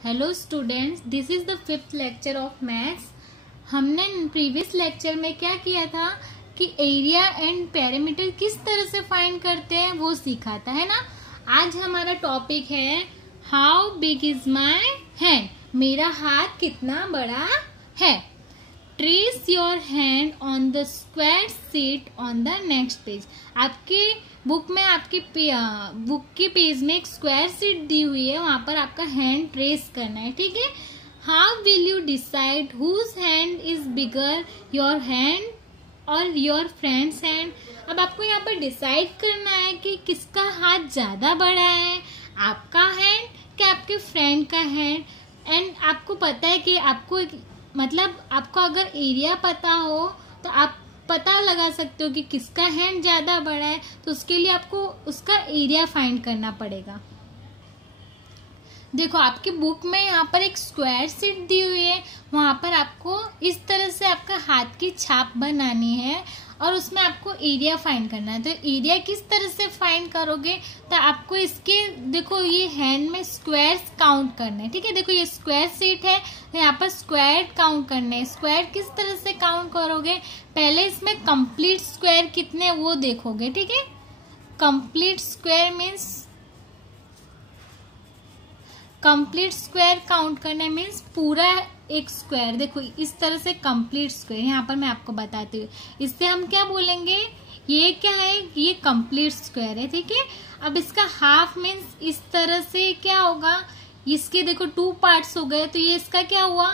Hello students, this is the fifth lecture of maths. हमने previous lecture में क्या किया था कि एरिया एंड पेरीमीटर किस तरह से फाइंड करते हैं वो सीखा था, है ना। आज हमारा टॉपिक है how big is my hand, मेरा हाथ कितना बड़ा है। Trace your hand on the square sheet on the next page. आपके बुक में बुक के पेज में एक स्क्वायर शीट दी हुई है, वहां पर आपका हैंड ट्रेस करना है, ठीक है। How will you decide whose hand is bigger, your hand और योर फ्रेंड्स हैंड। अब आपको यहाँ पर डिसाइड करना है कि किसका हाथ ज्यादा बड़ा है, आपका हैंड क्या आपके फ्रेंड का हैंड। एंड आपको पता है कि आपको अगर एरिया पता हो तो आप पता लगा सकते हो कि किसका हैंड ज्यादा बड़ा है, तो उसके लिए आपको उसका एरिया फाइंड करना पड़ेगा। देखो आपकी बुक में यहाँ पर एक स्क्वायर शीट दी हुई है, वहां पर आपको इस तरह से आपका हाथ की छाप बनानी है और उसमें आपको एरिया फाइंड करना है। तो एरिया किस तरह से फाइंड करोगे, तो आपको इसके देखो ये हैंड में स्क्वायर्स काउंट करने हैं, ठीक है। देखो ये स्क्वायर शीट है, तो यहाँ पर स्क्वायर काउंट करने हैं। स्क्वायर किस तरह से काउंट करोगे, पहले इसमें कंप्लीट स्क्वायर कितने वो देखोगे, ठीक है। Complete square means complete square count करना मीन्स पूरा एक स्क्वायर। देखो इस तरह से कंप्लीट स्क्वायर यहाँ पर मैं आपको बताती हूँ, इससे हम क्या बोलेंगे, ये क्या है, ये कंप्लीट स्क्वायर है, ठीक है। अब इसका हाफ मीन्स इस तरह से क्या होगा, इसके देखो 2 पार्ट्स हो गए, तो ये इसका क्या हुआ,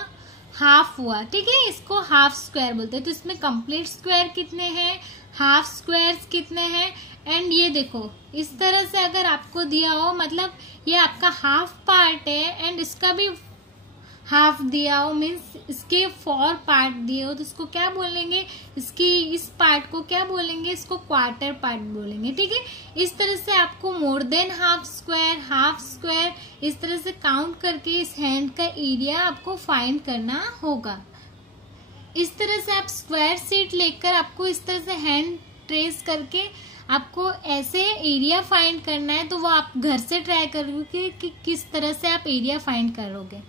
हाफ हुआ, ठीक है। इसको हाफ स्क्वायर बोलते हैं। तो इसमें कंप्लीट स्क्वायर कितने हैं, हाफ स्क्वायर्स कितने हैं। एंड ये देखो इस तरह से अगर आपको दिया हो, मतलब ये आपका हाफ पार्ट है एंड इसका भी हाफ दिया हो, मीन्स इसके 4 पार्ट दिए हो, तो इसको क्या बोलेंगे, इसकी इस पार्ट को क्या बोलेंगे, इसको क्वार्टर पार्ट बोलेंगे, ठीक है। इस तरह से आपको मोर देन हाफ स्क्वायर इस तरह से काउंट करके इस हैंड का एरिया आपको फाइंड करना होगा। इस तरह से आप स्क्वायर शीट लेकर आपको इस तरह से हैंड ट्रेस करके आपको ऐसे एरिया फाइंड करना है, तो वो आप घर से ट्राई करोगे कि किस तरह से आप एरिया फाइंड करोगे।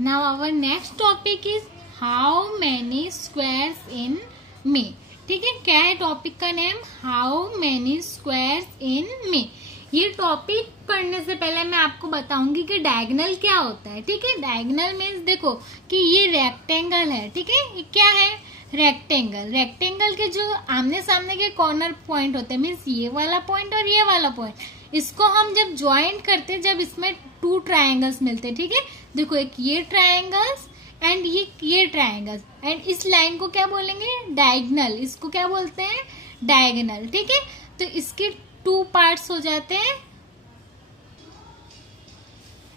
Now our next topic is how many squares in me, ठीक है। क्या है टॉपिक का name, how many squares in me. ये टॉपिक पढ़ने से पहले मैं आपको बताऊंगी कि डायगोनल क्या होता है, ठीक है। डायगोनल मीन्स देखो कि ये रेक्टेंगल है, ठीक है। ये क्या है, रेक्टेंगल के जो आमने सामने के कॉर्नर पॉइंट होते हैं, मीन्स ये वाला पॉइंट और ये वाला पॉइंट, इसको हम जब ज्वाइंट करते हैं, जब इसमें 2 ट्रायंगल्स मिलते हैं, ठीक है। देखो एक ये ट्रायंगल्स एंड ये ट्रायंगल्स, एंड इस लाइन को क्या बोलेंगे, डायगोनल। इसको क्या बोलते हैं, डायगोनल, ठीक है। तो इसके 2 पार्ट्स हो जाते हैं,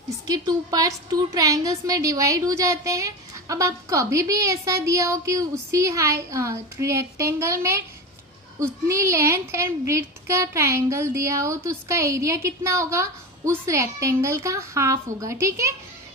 इसके 2 पार्ट्स 2 ट्रायंगल्स में डिवाइड हो जाते हैं। अब आप कभी भी ऐसा दिया हो कि उसी रेक्टेंगल में उतनी लेंथ एंड ब्रेड्थ का ट्रायंगल दिया हो, तो उसका एरिया कितना होगा, उस रेक्टेंगल का हाफ होगा, ठीक है।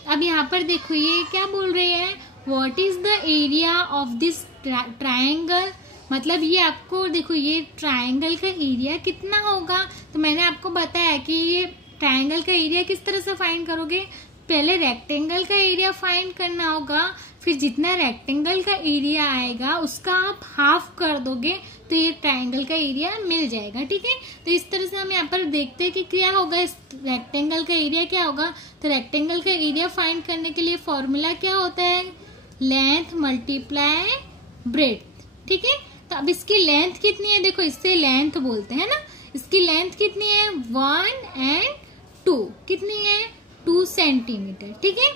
अब यहाँ पर देखो ये क्या बोल रहे हैं, what is the area of this triangle, मतलब ये आपको देखो ये ट्रायंगल का एरिया कितना होगा। तो मैंने आपको बताया कि ये ट्रायंगल का एरिया किस तरह से फाइंड करोगे, पहले रेक्टेंगल का एरिया फाइंड करना होगा, फिर जितना रेक्टेंगल का एरिया आएगा उसका आप हाफ कर दोगे, तो ये ट्रायंगल का एरिया मिल जाएगा, ठीक है। तो इस तरह से हम यहाँ पर देखते हैं कि क्या होगा, इस रेक्टेंगल का एरिया क्या होगा। तो रेक्टेंगल का एरिया फाइंड करने के लिए फॉर्मूला क्या होता है, लेंथ मल्टीप्लाई ब्रेड्थ, ठीक है। तो अब इसकी लेंथ कितनी है, देखो इससे लेंथ बोलते हैं ना, इसकी लेंथ कितनी है 1 एंड 2, कितनी है 2 सेंटीमीटर, ठीक है।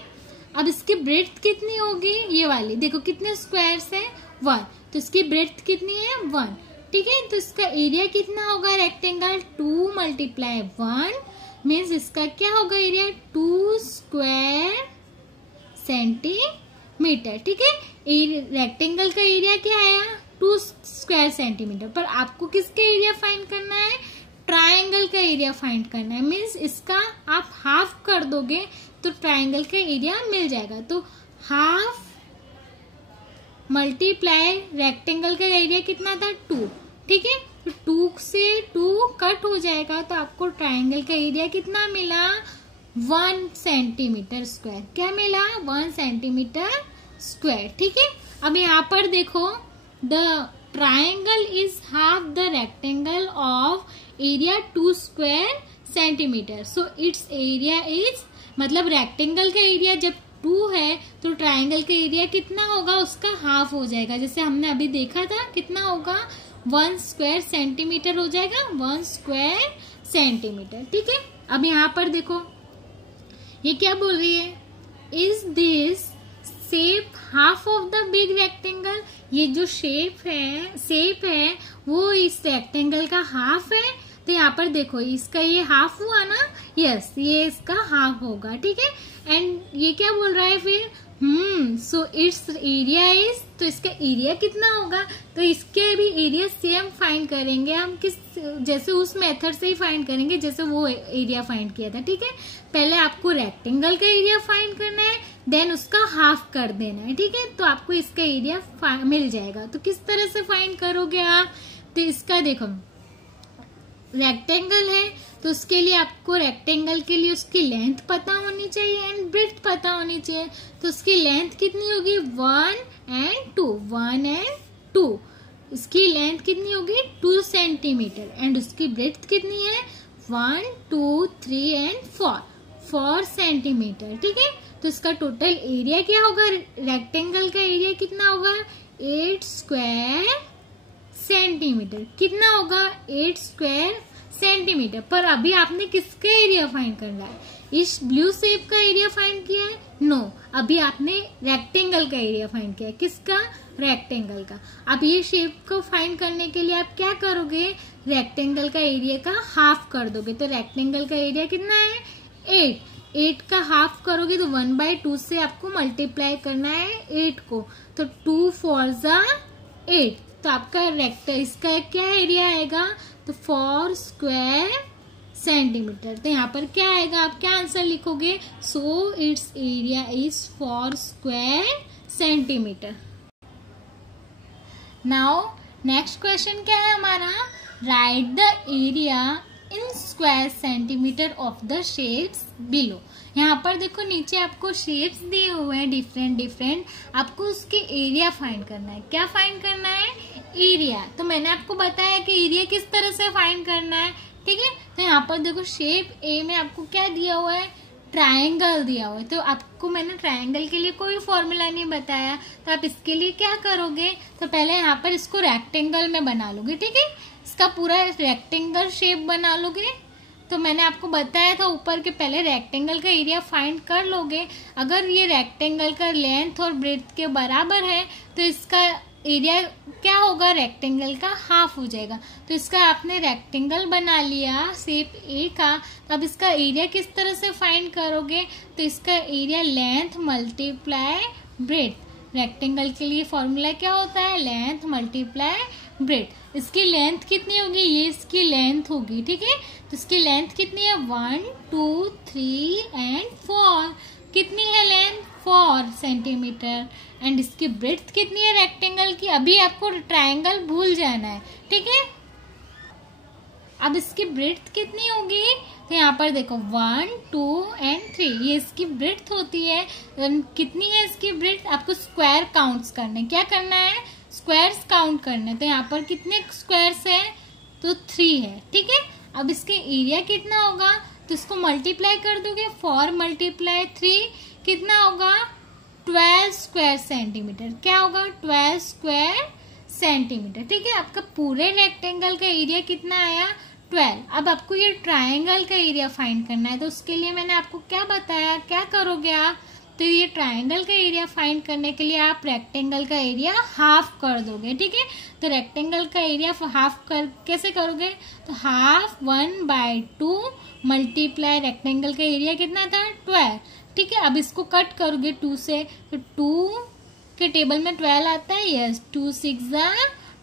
अब इसकी ब्रेड्थ कितनी होगी, ये वाली देखो कितने स्क्वायर्स है 1, तो इसकी ब्रेड्थ कितनी है 1, ठीक है। तो इसका एरिया कितना होगा रेक्टेंगल, 2 मल्टीप्लाई 1 मीन्स इसका क्या होगा एरिया 2 स्क्वायर सेंटीमीटर, ठीक है। रेक्टेंगल का एरिया क्या आया 2 स्क्वायर सेंटीमीटर, पर आपको किसका एरिया फाइंड करना है, ट्रायंगल का एरिया फाइंड करना है, मीन्स इसका आप हाफ कर दोगे तो ट्रायंगल का एरिया मिल जाएगा। तो हाफ मल्टीप्लाई रेक्टेंगल का एरिया कितना था 2, ठीक है। तो 2 से 2 कट हो जाएगा, तो आपको ट्रायंगल का एरिया कितना मिला 1 सेंटीमीटर स्क्वायर। क्या मिला? 1 सेंटीमीटर स्क्वायर। ठीक है, अब यहाँ पर देखो, the triangle is half the rectangle of area 2 square centimetre. So it's area is, मतलब रेक्टेंगल का एरिया जब 2 है तो ट्राइंगल का एरिया कितना होगा? उसका हाफ हो जाएगा। जैसे हमने अभी देखा था, कितना होगा? 1 स्क्वायर सेंटीमीटर हो जाएगा, 1 स्क्वायर सेंटीमीटर। ठीक है, अब यहाँ पर देखो, ये क्या बोल रही है? Is this shape half of the big rectangle? ये जो शेप है वो इस रेक्टेंगल का हाफ है। तो यहाँ पर देखो, इसका ये हाफ हुआ ना, यस, ये इसका हाफ होगा। ठीक है, एंड ये क्या बोल रहा है फिर? सो इट्स एरिया इज, तो इसका एरिया कितना होगा? तो इसके भी एरिया सेम फाइंड करेंगे हम, किस, जैसे उस मेथड से ही फाइंड करेंगे जैसे वो एरिया फाइंड किया था। ठीक है, पहले आपको रेक्टेंगल का एरिया फाइंड करना है, देन उसका हाफ कर देना है। ठीक है, तो आपको इसका एरिया मिल जाएगा। तो किस तरह से फाइंड करोगे आप? तो इसका देखो, रेक्टेंगल है तो उसके लिए आपको रेक्टेंगल के लिए उसकी लेंथ पता होनी चाहिए एंड ब्रेड्थ पता होनी चाहिए। तो उसकी लेंथ कितनी होगी? 1 and 2, 1 and 2। इसकी लेंथ कितनी होगी? 2 सेंटीमीटर। एंड उसकी ब्रेड्थ कितनी है? 1, 2, 3 and 4 सेंटीमीटर। ठीक है, तो इसका टोटल एरिया क्या होगा? रेक्टेंगल का एरिया कितना होगा? 8 स्क्वायर सेंटीमीटर। कितना होगा? 8 स्क्वायर सेंटीमीटर। पर अभी आपने किसका एरिया फाइंड करना है? इस ब्लू शेप का एरिया फाइंड किया है? नो, अभी आपने रेक्टेंगल का एरिया फाइंड किया है। किसका? रेक्टेंगल का। अब ये शेप को फाइंड करने के लिए आप क्या करोगे? रेक्टेंगल का एरिया का हाफ कर दोगे। तो रेक्टेंगल का एरिया कितना है? 8 का हाफ करोगे तो 1/2 से आपको मल्टीप्लाई करना है 8 को। तो 2 4 जा 8। तो आपका इसका क्या एरिया आएगा? तो 4 स्क्वायर सेंटीमीटर। तो यहाँ पर क्या आएगा? आप क्या आंसर लिखोगे? So it's area is 4 square centimetre. Now next question क्या है हमारा? Right the area in square centimetre of the shapes below. यहाँ पर देखो, नीचे आपको शेप्स दिए हुए हैं डिफरेंट। आपको उसके एरिया फाइंड करना है। क्या फाइंड करना है? एरिया। तो मैंने आपको बताया कि एरिया किस तरह से फाइंड करना है। ठीक है, तो यहाँ पर देखो, शेप ए में आपको क्या दिया हुआ है? ट्रायंगल दिया हुआ है। तो आपको मैंने ट्रायंगल के लिए कोई फॉर्मूला नहीं बताया, तो आप इसके लिए क्या करोगे? तो पहले यहाँ पर इसको रेक्टेंगल में बना लोगे। ठीक है, इसका पूरा रेक्टेंगल शेप बना लोगे। तो मैंने आपको बताया था ऊपर के, पहले रेक्टेंगल का एरिया फाइंड कर लोगे। अगर ये रेक्टेंगल का लेंथ और ब्रेड्थ के बराबर है तो इसका एरिया क्या होगा? रेक्टेंगल का हाफ हो जाएगा। तो इसका आपने रेक्टेंगल बना लिया शेप ए का। तो अब इसका एरिया किस तरह से फाइंड करोगे? तो इसका area length multiply breadth. Rectangle के लिए फॉर्मूला क्या होता है? Length multiply breadth. इसकी लेंथ कितनी होगी? ये इसकी लेंथ होगी। ठीक है, तो इसकी लेंथ कितनी है? 1 2 3 and 4। कितनी है लेंथ? 4 सेंटीमीटर। एंड इसकी ब्रेड्थ कितनी है रेक्टेंगल की? अभी आपको ट्रायंगल भूल जाना है। ठीक है, अब इसकी ब्रेड्थ कितनी होगी? तो यहाँ पर देखो 1 2 and 3, ये इसकी ब्रेड्थ होती है। कितनी है इसकी ब्रेड्थ? आपको स्क्वायर काउंट्स करने। क्या करना है? स्क्वायर्स काउंट करने। तो यहाँ पर कितने स्क्वायर्स है? तो 3 है। ठीक है, अब इसके एरिया कितना होगा? तो इसको मल्टीप्लाई कर दोगे। 4 × 3 कितना होगा? 12 स्क्वायर सेंटीमीटर। क्या होगा? 12 स्क्वायर सेंटीमीटर। ठीक है, आपका पूरे रेक्टेंगल का एरिया कितना आया? 12। अब आपको ये ट्रायंगल का एरिया फाइंड करना है। तो उसके लिए मैंने आपको क्या बताया? क्या करोगे आप? तो ये ट्रायंगल का एरिया फाइंड करने के लिए आप रेक्टेंगल का एरिया हाफ कर दोगे। ठीक है, तो रेक्टेंगल का एरिया हाफ कर कैसे करोगे? तो हाफ 1/2 मल्टीप्लाई रेक्टेंगल का एरिया कितना था? 12। ठीक है, अब इसको कट करोगे 2 से। तो 2 के टेबल में 12 आता है। यस, 2 6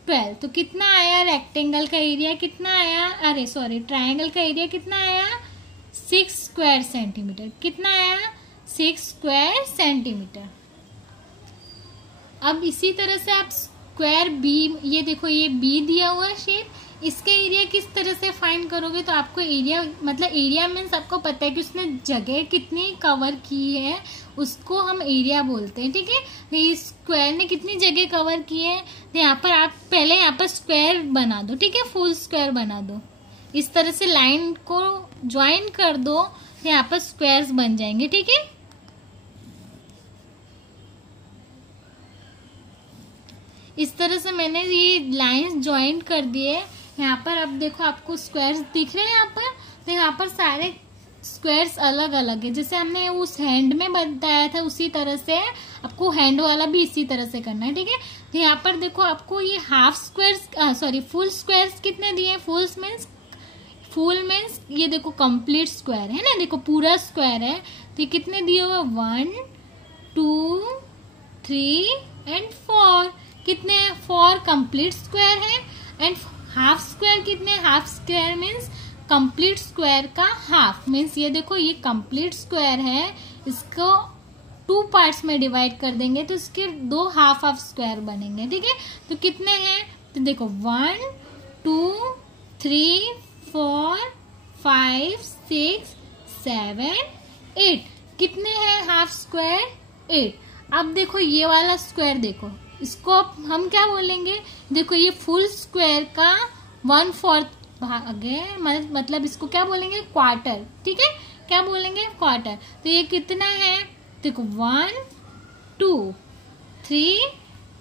12। तो कितना आया? रेक्टेंगल का एरिया कितना आया? अरे सॉरी, ट्रायंगल का एरिया कितना आया? 6 स्क्वायर सेंटीमीटर। कितना आया? 6 स्क्वायर सेंटीमीटर। अब इसी तरह से आप स्क्वायर बी, ये देखो, ये बी दिया हुआ शेप, इसके एरिया किस तरह से फाइंड करोगे, तो आपको एरिया मतलब एरिया मीन्स आपको पता है कि उसने जगह कितनी कवर की है, उसको हम एरिया बोलते हैं। ठीक है, इस स्क्वायर ने कितनी जगह कवर की है, तो यहाँ पर आप पहले यहाँ पर स्क्वायर बना दो। ठीक है, फुल स्क्वायर बना दो, इस तरह से लाइन को ज्वाइन कर दो, तो यहाँ पर स्क्वायर्स बन जाएंगे। ठीक है, इस तरह से मैंने ये लाइंस ज्वाइन कर दिए यहाँ पर। अब देखो आपको स्क्वायर्स दिख रहे हैं यहाँ पर, तो यहाँ पर सारे स्क्वायर्स अलग अलग है, जैसे हमने उस हैंड में बताया था उसी तरह से आपको हैंड वाला भी इसी तरह से करना है। ठीक है, तो यहाँ पर देखो आपको ये हाफ स्क्वायर्स फुल स्क्वायर्स कितने दिए, फुल मीन्स ये देखो कंप्लीट स्क्वायर है ना, देखो पूरा स्क्वायर है, तो ये कितने दिए होगा 1 2 3 एंड 4, कितने 4 कंप्लीट स्क्वायर है। एंड हाफ स्क्वायर कितने, half square means complete square का हाफ, मीन्स ये देखो ये कंप्लीट स्क्वायर है, इसको 2 पार्ट्स में डिवाइड कर देंगे तो इसके 2 हाफ स्क्वायर बनेंगे। ठीक है, तो कितने हैं, तो देखो 1 2 3 4 5 6 7 8, कितने हैं हाफ स्क्वायर 8। अब देखो ये वाला स्क्वायर देखो, इसको हम क्या बोलेंगे, देखो ये फुल स्क्वायर का 1/4 भाग है, मतलब इसको क्या बोलेंगे, क्वार्टर। ठीक है, क्या बोलेंगे, क्वार्टर। तो ये कितना है, देखो 1 2 3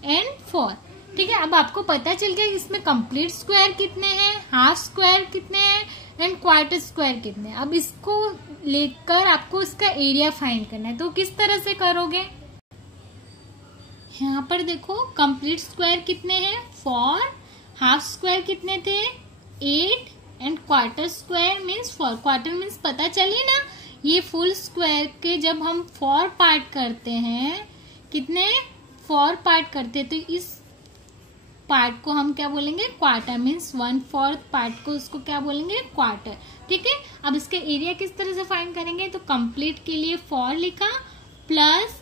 एंड 4। ठीक है, अब आपको पता चल गया इसमें कंप्लीट स्क्वायर कितने हैं, हाफ स्क्वायर कितने हैं एंड क्वार्टर स्क्वायर कितने हैं। अब इसको लेकर आपको इसका एरिया फाइंड करना है, तो किस तरह से करोगे, यहाँ पर देखो कंप्लीट स्क्वायर कितने हैं 4, हाफ स्क्वायर कितने थे 8 and quarter square means 4। Quarter means पता चलिए ना, ये फुल स्क्वायर के जब हम 4 पार्ट करते हैं, कितने 4 पार्ट करते हैं, तो इस पार्ट को हम क्या बोलेंगे, क्वार्टर मीन्स 1/4 पार्ट को उसको क्या बोलेंगे, क्वार्टर। ठीक है, अब इसका एरिया किस तरह से फाइंड करेंगे, तो कंप्लीट के लिए 4 लिखा प्लस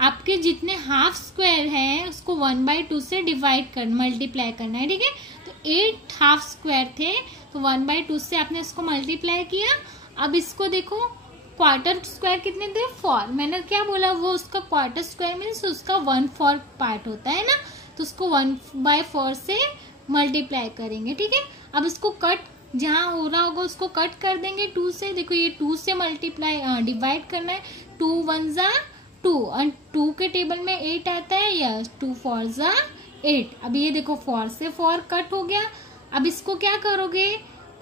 आपके जितने हाफ स्क्वायर है उसको 1/2 से मल्टीप्लाई करना है। ठीक है, तो 8 हाफ स्क्वायर थे, तो 1/2 से आपने इसको मल्टीप्लाई किया। अब इसको देखो क्वार्टर स्क्वायर कितने थे 4, मैंने क्या बोला, वो उसका क्वार्टर स्क्वायर मीन्स उसका 1/4 पार्ट होता है ना, तो उसको 1/4 से मल्टीप्लाई करेंगे। ठीक है, अब इसको कट जहाँ हो रहा होगा उसको कट कर देंगे 2 से। देखो ये 2 से मल्टीप्लाई डिवाइड करना है, 2 1 जा 2 और 2 के टेबल में 8 आता है, यस 2 4 जा 8। अब ये देखो 4 से 4 कट हो गया। अब इसको क्या करोगे,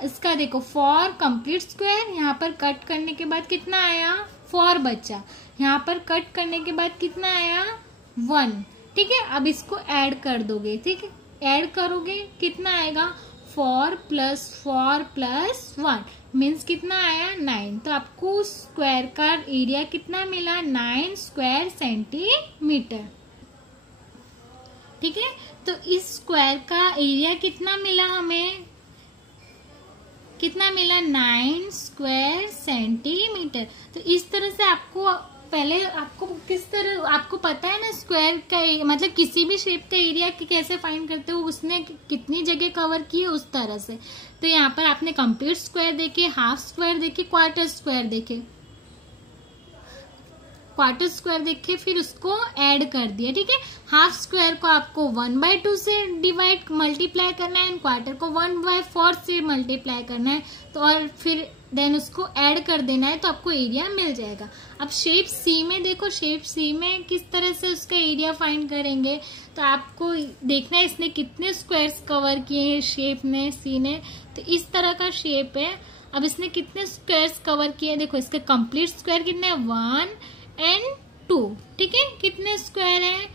इसका देखो 4 कंप्लीट स्क्वायर, यहाँ पर कट करने के बाद कितना आया 4 बचा, यहाँ पर कट करने के बाद कितना आया 1। ठीक है, अब इसको ऐड कर दोगे। ठीक है, ऐड करोगे कितना आएगा 4 + 4 + 1 मीन्स कितना आया 9। तो आपको स्क्वायर का एरिया कितना मिला 9 स्क्वायर सेंटीमीटर। ठीक है, तो इस स्क्वायर का एरिया कितना मिला हमें, कितना मिला 9 स्क्वायर सेंटीमीटर। तो इस तरह से आपको पहले आपको किस तरह आपको पता है ना स्क्वायर का मतलब किसी भी शेप का एरिया कैसे फाइंड करते हो, उसने कितनी जगह कवर की है उस तरह से। तो यहाँ पर आपने कंप्लीट स्क्वायर देखे, हाफ स्क्वायर देखे, क्वार्टर स्क्वायर देखे, क्वार्टर स्क्वायर देखे, फिर उसको ऐड कर दिया। ठीक है, हाफ स्क्वायर को आपको 1/2 से मल्टीप्लाई करना है एंड क्वार्टर को 1/4 से मल्टीप्लाई करना है, तो और फिर देन उसको ऐड कर देना है, तो आपको एरिया मिल जाएगा। अब शेप सी में देखो, शेप सी में किस तरह से उसका एरिया फाइंड करेंगे, तो आपको देखना है इसने कितने स्क्वायर्स कवर किए हैं शेप ने, सी ने। तो इस तरह का शेप है, अब इसने कितने स्क्वायर्स कवर किए, देखो इसके कंप्लीट स्क्वायर कितने 1 एंड 2। ठीक है, कितने स्क्वायर है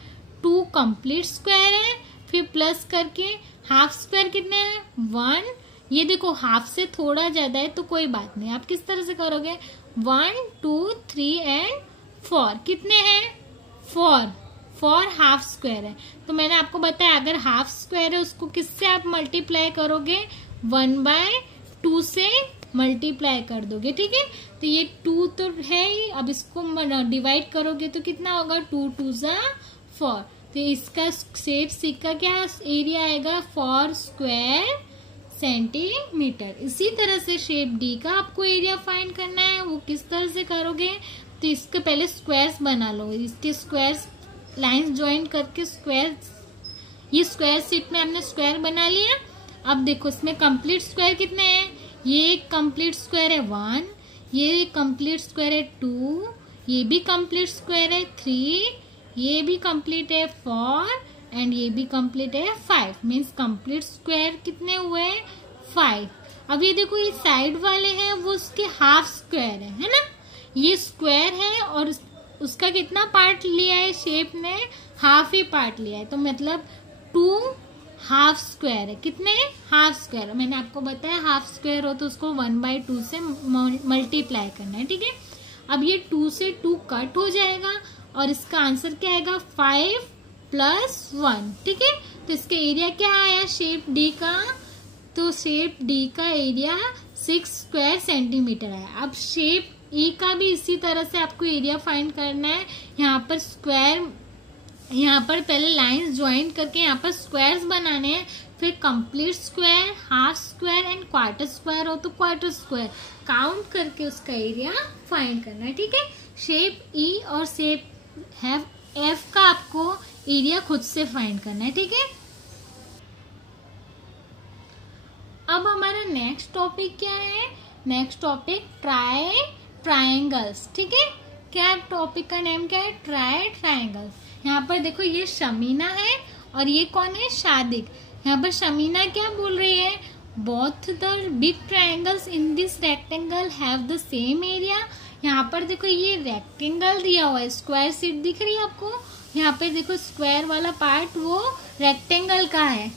2 कंप्लीट स्क्वायर है, फिर प्लस करके हाफ स्क्वायर कितने हैं 1। ये देखो हाफ से थोड़ा ज्यादा है तो कोई बात नहीं, आप किस तरह से करोगे 1 2 3 एंड 4 कितने हैं 4 हाफ स्क्वायर है। तो मैंने आपको बताया अगर हाफ स्क्वायर है उसको किससे आप मल्टीप्लाई करोगे 1/2 से मल्टीप्लाई कर दोगे। ठीक है, तो ये 2 तो है ही, अब इसको डिवाइड करोगे तो कितना होगा 2 2 जा 4। तो इसका शेप सी का क्या एरिया आएगा 4 स्क्वायर सेंटीमीटर। इसी तरह से शेप डी का आपको एरिया फाइंड करना है। वो किस तरह से करोगे, तो इसके पहले स्क्वायर्स बना लो। इसके स्क्वायर्स लाइंस ज्वाइन करके स्क्वायर, ये स्क्वायर शीट में हमने स्क्वायर बना लिया। अब देखो इसमें कंप्लीट स्क्वायर कितने हैं, ये एक कंप्लीट स्क्वायर है 1, ये कंप्लीट स्क्वायर है 2, ये भी कंप्लीट स्क्वायर है 3, ये भी कंप्लीट है 4 एंड ये भी कंप्लीट है 5। मीन्स कंप्लीट स्क्वायर कितने हुए, 5। अब ये देखो ये साइड वाले हैं वो उसके हाफ स्क्वायर है ना। ये स्क्वायर है और उसका कितना पार्ट लिया है शेप ने, हाफ ही पार्ट लिया है। तो मतलब 2 हाफ स्क्वायर है। कितने, हाफ स्क्वायर। मैंने आपको बताया हाफ स्क्वायर हो तो उसको 1/2 से मल्टीप्लाई करना है, ठीक है। अब ये 2 से 2 कट हो जाएगा और इसका आंसर क्या आएगा, 5 + 1, ठीक है। तो इसका एरिया क्या आया शेप डी का, तो शेप डी का एरिया 6 स्क्वायर सेंटीमीटर आया। अब शेप ई का भी इसी तरह से आपको एरिया फाइंड करना है। यहाँ पर स्क्वायर, यहाँ पर पहले लाइंस ज्वाइन करके यहाँ पर स्क्वायर्स बनाने हैं, फिर complete square, half square and quarter square हो तो क्वार्टर स्क्वायर काउंट करके उसका एरिया फाइंड करना है, ठीक है। शेप ई और शेप एफ का आपको एरिया खुद से फाइंड करना है, ठीक है। अब हमारा नेक्स्ट टॉपिक क्या है, नेक्स्ट टॉपिक ट्रायंगल्स, ठीक है। क्या टॉपिक का नेम क्या है, ट्रायंगल्स। यहाँ पर देखो ये शमीना है और ये कौन है, सादिक। यहाँ पर शमीना क्या बोल रही है, both the big triangles in this rectangle have the same area. यहाँ पर देखो ये रेक्टेंगल दिया हुआ है, स्क्वायर शीट दिख रही है आपको। यहाँ पे देखो स्क्वायर वाला पार्ट वो रेक्टेंगल का है,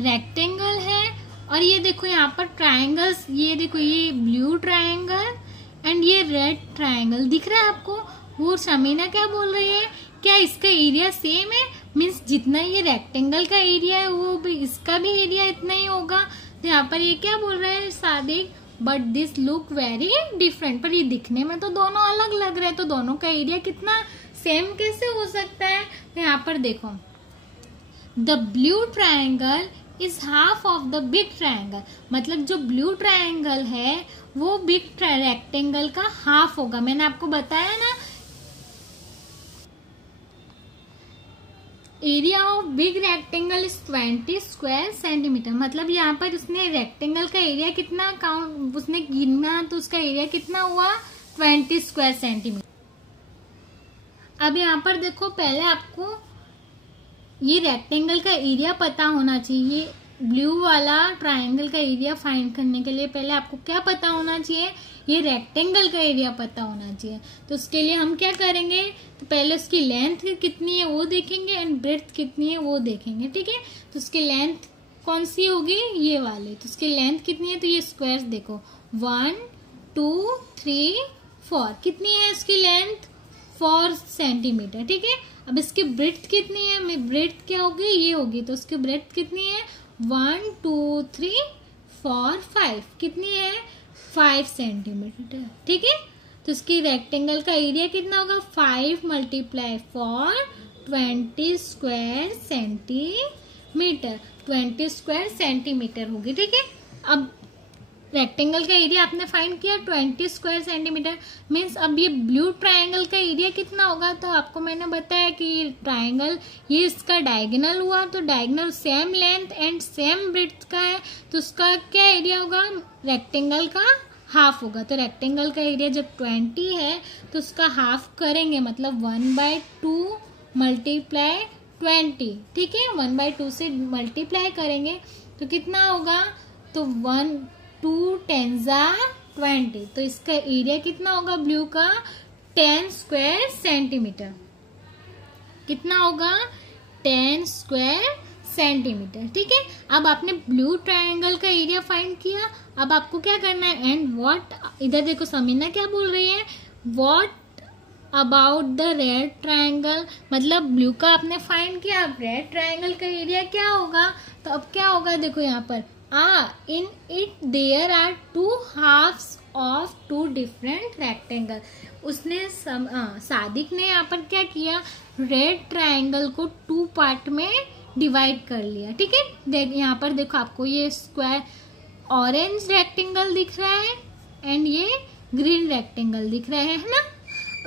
रेक्टेंगल है। और ये देखो यहाँ पर ट्रायंगल्स, ये देखो ये ब्लू ट्रायंगल एंड ये रेड ट्रायंगल दिख रहा है आपको। वो शमीना क्या बोल रही है, क्या इसका एरिया सेम है, मीन्स जितना ये रेक्टेंगल का एरिया है वो भी इसका भी एरिया इतना ही होगा। तो यहाँ पर ये क्या बोल रहे हैं Sadiq, but this look very different. पर ये दिखने में तो दोनों अलग लग रहे हैं, तो दोनों का एरिया कितना सेम कैसे हो सकता है। तो यहाँ पर देखो the blue triangle is half of the big triangle, मतलब जो ब्लू ट्रायंगल है वो बिग रेक्टेंगल का हाफ होगा। मैंने आपको बताया ना area of big rectangle is 20 square centimetre. मतलब यहाँ पर उसने रेक्टेंगल का एरिया कितना काउंट, उसने गिना तो उसका एरिया कितना हुआ, 20 स्क्वायर सेंटीमीटर। अब यहाँ पर देखो पहले आपको ये रेक्टेंगल का एरिया पता होना चाहिए। ब्लू वाला ट्रायंगल का एरिया फाइंड करने के लिए पहले आपको क्या पता होना चाहिए, ये रेक्टेंगल का एरिया पता होना चाहिए। तो उसके लिए हम क्या करेंगे, तो पहले उसकी लेंथ कितनी है वो देखेंगे एंड ब्रेड्थ कितनी है वो देखेंगे, ठीक है। तो उसकी लेंथ कौन सी होगी, ये वाली। तो उसकी लेंथ कितनी है, तो ये स्क्वायर्स देखो 1 2 3 4 कितनी है इसकी लेंथ, 4 सेंटीमीटर, ठीक है। अब इसकी ब्रेड्थ कितनी है, ब्रेड्थ क्या होगी, ये होगी। तो उसकी ब्रेड्थ कितनी है, 1 2 3 4 5 कितनी है, 5 सेंटीमीटर, ठीक है। तो इसकी रेक्टेंगल का एरिया कितना होगा, 5 × 4 20 स्क्वायर सेंटीमीटर, 20 स्क्वायर सेंटीमीटर होगी, ठीक है। अब रेक्टेंगल का एरिया आपने फाइंड किया 20 स्क्वायर सेंटीमीटर, मीन्स अब ये ब्लू ट्रायंगल का एरिया कितना होगा। तो आपको मैंने बताया कि ये ट्रायंगल, ये इसका डायगोनल हुआ, तो diagonal same length and same breadth का है, तो उसका क्या एरिया होगा, रेक्टेंगल का हाफ होगा। तो रेक्टेंगल का एरिया जब 20 है तो उसका हाफ करेंगे, मतलब 1/2 × 20, ठीक है। 1/2 से मल्टीप्लाई करेंगे तो कितना होगा, तो 1 2 10 20। तो इसका एरिया कितना होगा ब्लू का, 10 स्क्वायर सेंटीमीटर। कितना होगा, 10 स्क्वायर सेंटीमीटर, ठीक है। अब आपने ब्लू ट्रायंगल का एरिया फाइंड किया। अब आपको क्या करना है, एंड व्हाट, इधर देखो समीना क्या बोल रही है, what about the red triangle. मतलब ब्लू का आपने फाइंड किया, अब रेड ट्रायंगल का एरिया क्या होगा। तो अब क्या होगा, देखो यहाँ पर in it there are 2 halves of 2 different rectangle। उसने सादिक ने यहाँ पर क्या किया, रेड ट्रायंगल को 2 पार्ट में डिवाइड कर लिया। ठीक है, यहाँ पर देखो आपको ये स्क्वायर ऑरेंज रेक्टेंगल दिख रहा है एंड ये ग्रीन रेक्टेंगल दिख रहा है ना।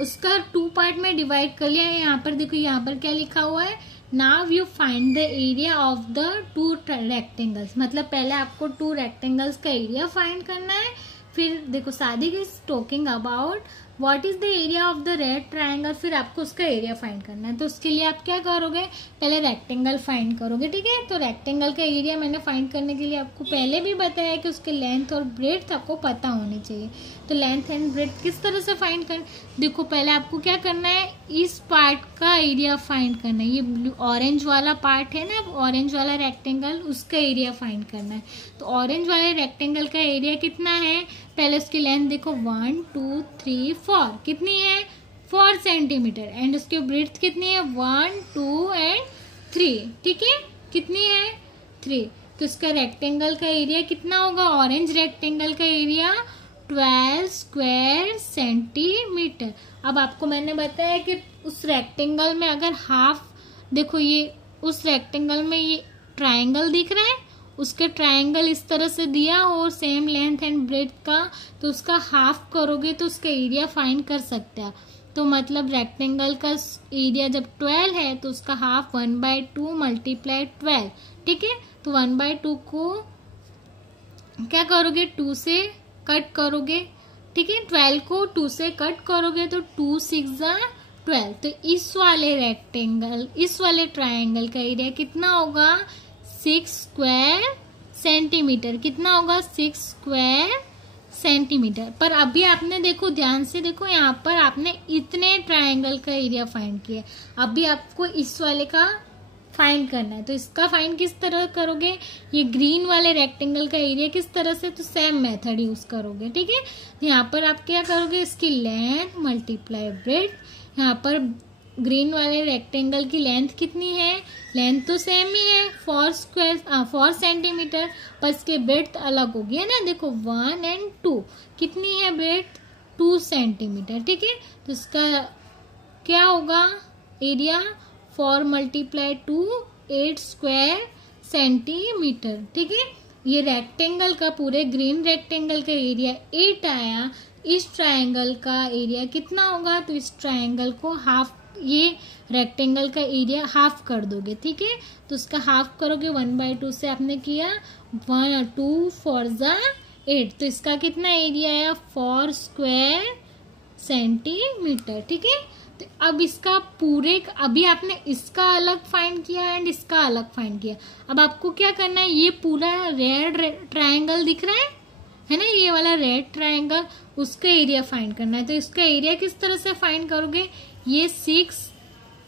उसका 2 पार्ट में डिवाइड कर लिया है। यहाँ पर देखो, यहाँ पर क्या लिखा हुआ है, now you find the area of the 2 rectangles. मतलब पहले आपको 2 रेक्टेंगल्स का एरिया फाइंड करना है। फिर देखो Sadiq is talking about what is the area of the red triangle, फिर आपको उसका एरिया फाइंड करना है। तो उसके लिए आप क्या करोगे, पहले रेक्टेंगल फाइंड करोगे। ठीक है, तो रेक्टेंगल का एरिया मैंने फाइंड करने के लिए आपको पहले भी बताया कि उसके लेंथ और ब्रेड्थ आपको पता होनी चाहिए। तो लेंथ एंड ब्रेड्थ किस तरह से फाइंड कर, देखो पहले आपको क्या करना है, इस पार्ट का एरिया फाइंड करना है। ये ऑरेंज वाला पार्ट है ना, ऑरेंज वाला रेक्टेंगल, उसका एरिया फाइंड करना है। तो ऑरेंज वाले रेक्टेंगल का एरिया कितना है, पहले उसकी लेंथ देखो 1 2 3 4 कितनी है 4 सेंटीमीटर एंड उसकी ब्रेड्थ कितनी है 1 2 एंड 3। ठीक है, कितनी है 3। तो उसका रेक्टेंगल का एरिया कितना होगा, ऑरेंज रेक्टेंगल का एरिया 12 स्क्वायर सेंटीमीटर। अब आपको मैंने बताया कि उस रेक्टेंगल में अगर हाफ, देखो ये उस रेक्टेंगल में ये ट्रायंगल दिख रहा है, उसके ट्रायंगल इस तरह से दिया और सेम लेंथ एंड ब्रेड्थ का, तो उसका हाफ करोगे तो उसका एरिया फाइंड कर सकते हैं। तो मतलब रेक्टेंगल का एरिया जब 12 है तो उसका हाफ 1/2 मल्टीप्लाई 12। ठीक है, तो 1/2 को क्या करोगे 2 से कट करोगे। ठीक है, 12 को 2 से कट करोगे तो 2 6 12। तो इस वाले रेक्टेंगल, इस वाले ट्रायंगल का एरिया कितना होगा 6 स्क्वायर सेंटीमीटर। कितना होगा 6 स्क्वायर सेंटीमीटर। पर अभी आपने देखो, ध्यान से देखो, यहाँ पर आपने इतने ट्रायंगल का एरिया फाइंड किया। अभी आपको इस वाले का फाइंड करना है। तो इसका फाइंड किस तरह करोगे, ये ग्रीन वाले रेक्टेंगल का एरिया किस तरह से, तो सेम मेथड यूज करोगे। ठीक है, यहाँ पर आप क्या करोगे, इसकी लेंथ मल्टीप्लाई ब्रेड्थ। यहाँ पर ग्रीन वाले रेक्टेंगल की लेंथ कितनी है, लेंथ तो सेम ही है 4 सेंटीमीटर, पर इसके ब्रेड्थ अलग हो गया ना। देखो 1 एंड 2 कितनी है ब्रेड्थ 2 सेंटीमीटर। ठीक है, तो इसका क्या होगा एरिया 4 मल्टीप्लाई 2 8 स्क्वायर सेंटीमीटर। ठीक है, ये रेक्टेंगल का, पूरे ग्रीन रेक्टेंगल का एरिया 8 आया। इस ट्रायंगल का एरिया कितना होगा, तो इस ट्रायंगल को हाफ, ये रेक्टेंगल का एरिया हाफ कर दोगे। ठीक है, तो उसका हाफ करोगे 1/2 से आपने किया 1 2 4 8। तो इसका कितना एरिया आया 4 स्क्वायर सेंटीमीटर। ठीक है, तो अब इसका पूरे, अभी आपने इसका अलग फाइंड किया एंड इसका अलग फाइंड किया। अब आपको क्या करना है, ये पूरा रेड ट्रायंगल दिख रहा है ना, ये वाला रेड ट्रायंगल, उसका एरिया फाइंड करना है। तो इसका एरिया किस तरह से फाइंड करोगे, ये 6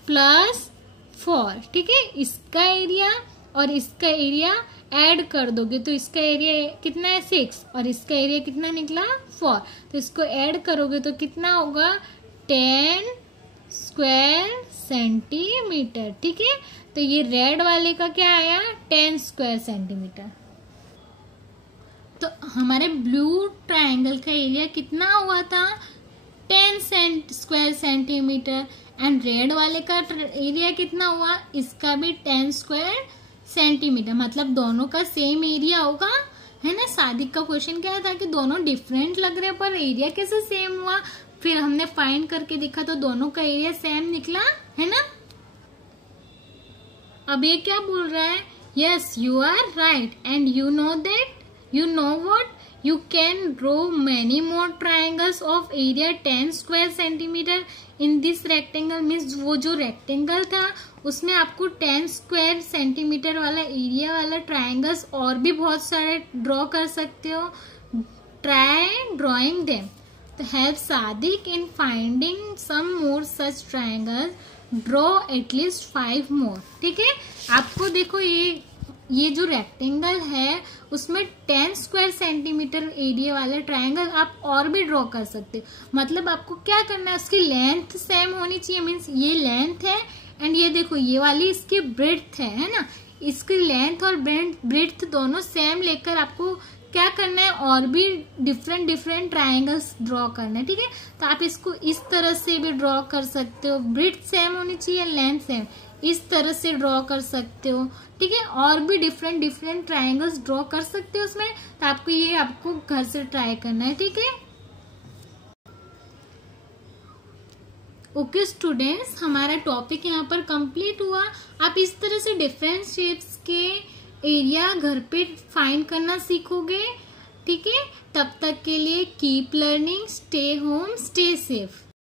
+ 4। ठीक है, इसका एरिया और इसका एरिया ऐड कर दोगे तो इसका एरिया कितना है 6 और इसका एरिया कितना निकला 4। तो इसको ऐड करोगे तो कितना होगा 10 स्क्वायर सेंटीमीटर। ठीक है, तो ये रेड वाले का क्या आया 10 स्क्वायर सेंटीमीटर। तो हमारे ब्लू ट्रायंगल का एरिया कितना हुआ था 10 स्क्वायर सेंटीमीटर एंड रेड वाले का एरिया कितना हुआ, इसका भी 10 स्क्वायर सेंटीमीटर। मतलब दोनों का सेम एरिया होगा, है ना। सादिक का क्वेश्चन क्या था कि दोनों डिफरेंट लग रहे पर एरिया कैसे सेम हुआ, फिर हमने फाइंड करके देखा तो दोनों का एरिया सेम निकला, है ना। अब ये क्या बोल रहा है, yes you are right and you know that, you know what, you can draw many more triangles of area 10 square centimeter in this rectangle। means वो जो रेक्टेंगल था उसमें आपको 10 स्क्वायर सेंटीमीटर वाला एरिया वाला ट्रायंगल्स और भी बहुत सारे ड्रॉ कर सकते हो। Try drawing them to help Sadiq in finding some more such triangles, draw at least 5 more. ठीक है, आपको देखो ये जो रेक्टेंगल है उसमें 10 स्क्वायर सेंटीमीटर एरिया वाला ट्रायंगल आप और भी ड्रॉ कर सकते हो। मतलब आपको क्या करना है, उसकी लेंथ सेम होनी चाहिए। मीन्स ये लेंथ है एंड ये देखो ये वाली इसकी ब्रेड्थ है ना। इसकी लेंथ और ब्रेड्थ दोनों सेम लेकर आपको क्या करना है, और भी डिफरेंट ट्राइंगल्स ड्रॉ करना है, ठीक है। तो आप इसको इस तरह से भी ड्रॉ कर सकते हो, ब्रेड्थ सेम होनी चाहिए, लेंथ सेम, इस तरह से ड्रॉ कर सकते हो, ठीक है। और भी डिफरेंट ट्राइंगल्स ड्रॉ कर सकते हो उसमें। तो आपको ये आपको घर से ट्राई करना है, ठीक है। ओके स्टूडेंट्स, हमारा टॉपिक यहाँ पर कंप्लीट हुआ। आप इस तरह से डिफरेंट शेप्स के एरिया घर पे फाइंड करना सीखोगे, ठीक है। तब तक के लिए keep learning, stay home, stay safe.